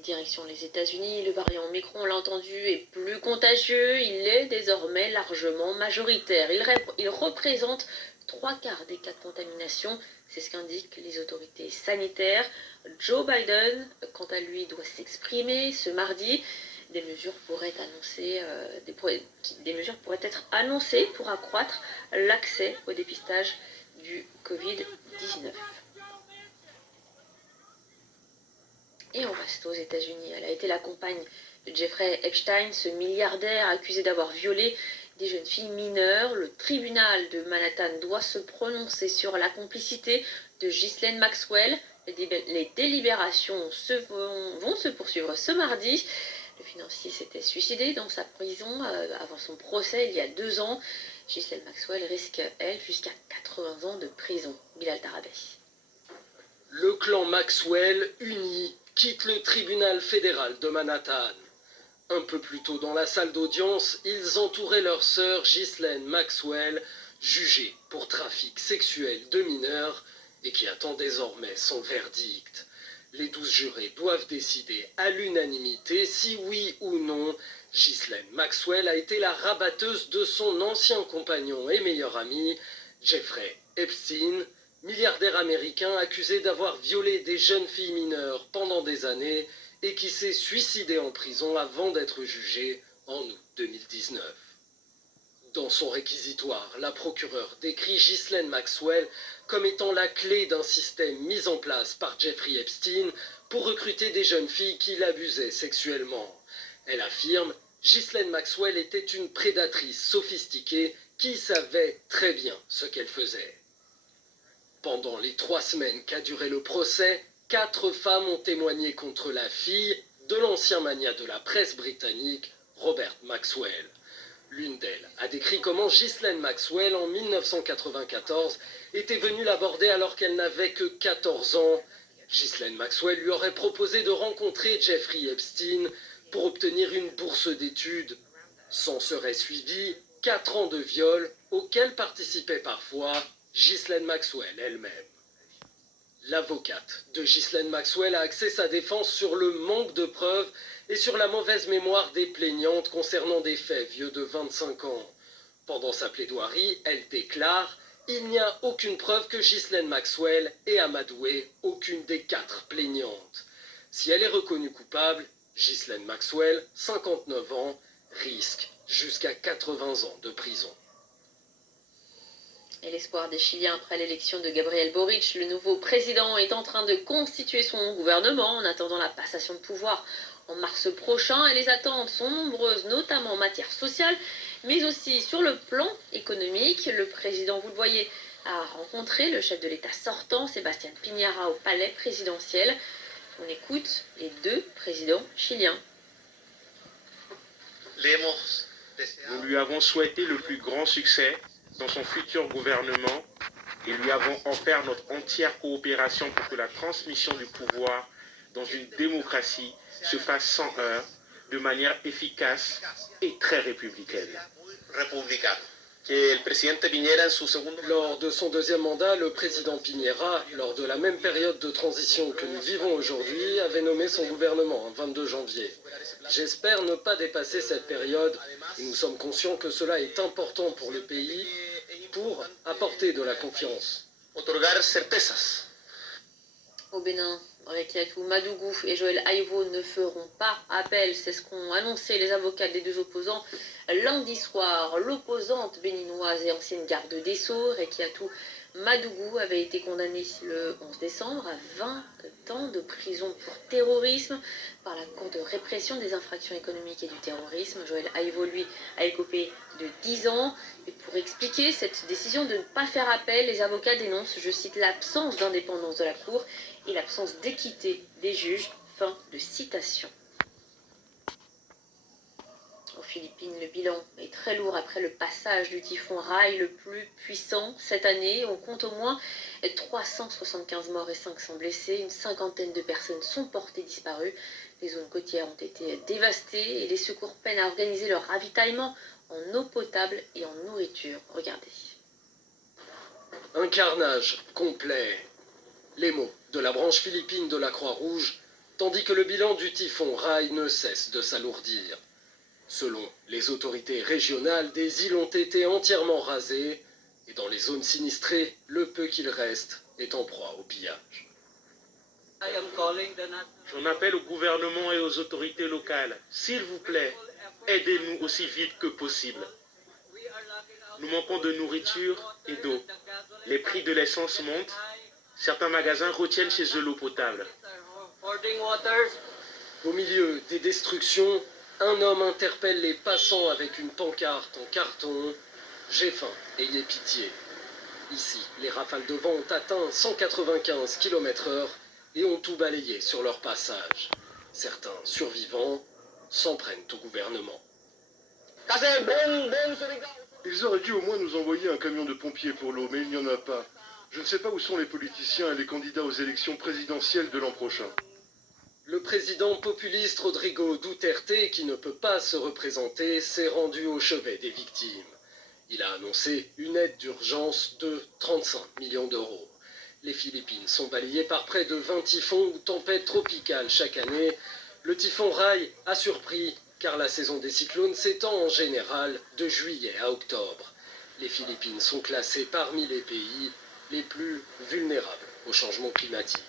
direction les États-Unis, le variant Omicron, on l'a entendu, est plus contagieux. Il est désormais largement majoritaire. Il représente 3/4 des cas de contamination. C'est ce qu'indiquent les autorités sanitaires. Joe Biden, quant à lui, doit s'exprimer ce mardi. Des mesures pourraient être annoncées pour accroître l'accès au dépistage du Covid-19. Et on reste aux États-Unis. Elle a été la compagne de Jeffrey Epstein, ce milliardaire accusé d'avoir violé des jeunes filles mineures. Le tribunal de Manhattan doit se prononcer sur la complicité de Ghislaine Maxwell. Les délibérations vont se poursuivre ce mardi. Le financier s'était suicidé dans sa prison avant son procès il y a 2 ans. Ghislaine Maxwell risque, elle, jusqu'à 80 ans de prison. Bilal Tarabay. Le clan Maxwell, uni, quitte le tribunal fédéral de Manhattan. Un peu plus tôt dans la salle d'audience, ils entouraient leur sœur Ghislaine Maxwell, jugée pour trafic sexuel de mineurs et qui attend désormais son verdict. Les 12 jurés doivent décider à l'unanimité si oui ou non Ghislaine Maxwell a été la rabatteuse de son ancien compagnon et meilleur ami, Jeffrey Epstein, milliardaire américain accusé d'avoir violé des jeunes filles mineures pendant des années et qui s'est suicidé en prison avant d'être jugé en août 2019. Dans son réquisitoire, la procureure décrit Ghislaine Maxwell comme étant la clé d'un système mis en place par Jeffrey Epstein pour recruter des jeunes filles qui l'abusaient sexuellement. Elle affirme « Ghislaine Maxwell était une prédatrice sophistiquée qui savait très bien ce qu'elle faisait ». Pendant les 3 semaines qu'a duré le procès, 4 femmes ont témoigné contre la fille de l'ancien magnat de la presse britannique, Robert Maxwell. L'une d'elles a décrit comment Ghislaine Maxwell, en 1994, était venue l'aborder alors qu'elle n'avait que 14 ans. Ghislaine Maxwell lui aurait proposé de rencontrer Jeffrey Epstein pour obtenir une bourse d'études. S'en seraient suivis 4 ans de viol auxquels participait parfois Ghislaine Maxwell elle-même. L'avocate de Ghislaine Maxwell a axé sa défense sur le manque de preuves et sur la mauvaise mémoire des plaignantes concernant des faits vieux de 25 ans. Pendant sa plaidoirie, elle déclare « Il n'y a aucune preuve que Ghislaine Maxwell ait amadoué aucune des 4 plaignantes. Si elle est reconnue coupable, Ghislaine Maxwell, 59 ans, risque jusqu'à 80 ans de prison. » Et l'espoir des Chiliens après l'élection de Gabriel Boric, le nouveau président est en train de constituer son gouvernement en attendant la passation de pouvoir en mars prochain. Et les attentes sont nombreuses, notamment en matière sociale, mais aussi sur le plan économique. Le président, vous le voyez, a rencontré le chef de l'État sortant, Sebastián Piñera, au palais présidentiel. On écoute les 2 présidents chiliens. Nous lui avons souhaité le plus grand succès dans son futur gouvernement et lui avons offert notre entière coopération pour que la transmission du pouvoir dans une démocratie se fasse sans heurts, de manière efficace et très républicaine. Lors de son 2e mandat, le président Piñera, lors de la même période de transition que nous vivons aujourd'hui, avait nommé son gouvernement un 22 janvier. J'espère ne pas dépasser cette période et nous sommes conscients que cela est important pour le pays pour apporter de la confiance. Au Bénin, Rekiatou Madougou et Joël Aïvo ne feront pas appel. C'est ce qu'ont annoncé les avocats des 2 opposants lundi soir. L'opposante béninoise et ancienne garde des Sceaux, Rekiatou Madougou, avait été condamnée le 11 décembre à 20 ans de prison pour terrorisme par la Cour de répression des infractions économiques et du terrorisme. Joël Aïvo, lui, a écopé de 10 ans. Et pour expliquer cette décision de ne pas faire appel, les avocats dénoncent, je cite, l'absence d'indépendance de la Cour et l'absence d'équité des juges. Fin de citation. Aux Philippines, le bilan est très lourd après le passage du typhon Rai, le plus puissant cette année. On compte au moins 375 morts et 500 blessés. Une 50aine de personnes sont portées disparues. Les zones côtières ont été dévastées et les secours peinent à organiser leur ravitaillement en eau potable et en nourriture. Regardez. Un carnage complet. Les mots de la branche philippine de la Croix-Rouge, tandis que le bilan du typhon Rai ne cesse de s'alourdir. Selon les autorités régionales, des îles ont été entièrement rasées et dans les zones sinistrées, le peu qu'il reste est en proie au pillage. J'en appelle au gouvernement et aux autorités locales. S'il vous plaît, aidez-nous aussi vite que possible. Nous manquons de nourriture et d'eau. Les prix de l'essence montent. Certains magasins retiennent chez eux l'eau potable. Au milieu des destructions, un homme interpelle les passants avec une pancarte en carton. « J'ai faim, ayez pitié ». Ici, les rafales de vent ont atteint 195 km/h et ont tout balayé sur leur passage. Certains survivants s'en prennent au gouvernement. Ils auraient dû au moins nous envoyer un camion de pompiers pour l'eau, mais il n'y en a pas. Je ne sais pas où sont les politiciens et les candidats aux élections présidentielles de l'an prochain. Le président populiste Rodrigo Duterte, qui ne peut pas se représenter, s'est rendu au chevet des victimes. Il a annoncé une aide d'urgence de 35 millions d'euros. Les Philippines sont balayées par près de 20 typhons ou tempêtes tropicales chaque année. Le typhon Rai a surpris car la saison des cyclones s'étend en général de juillet à octobre. Les Philippines sont classées parmi les pays les plus vulnérables au changement climatique.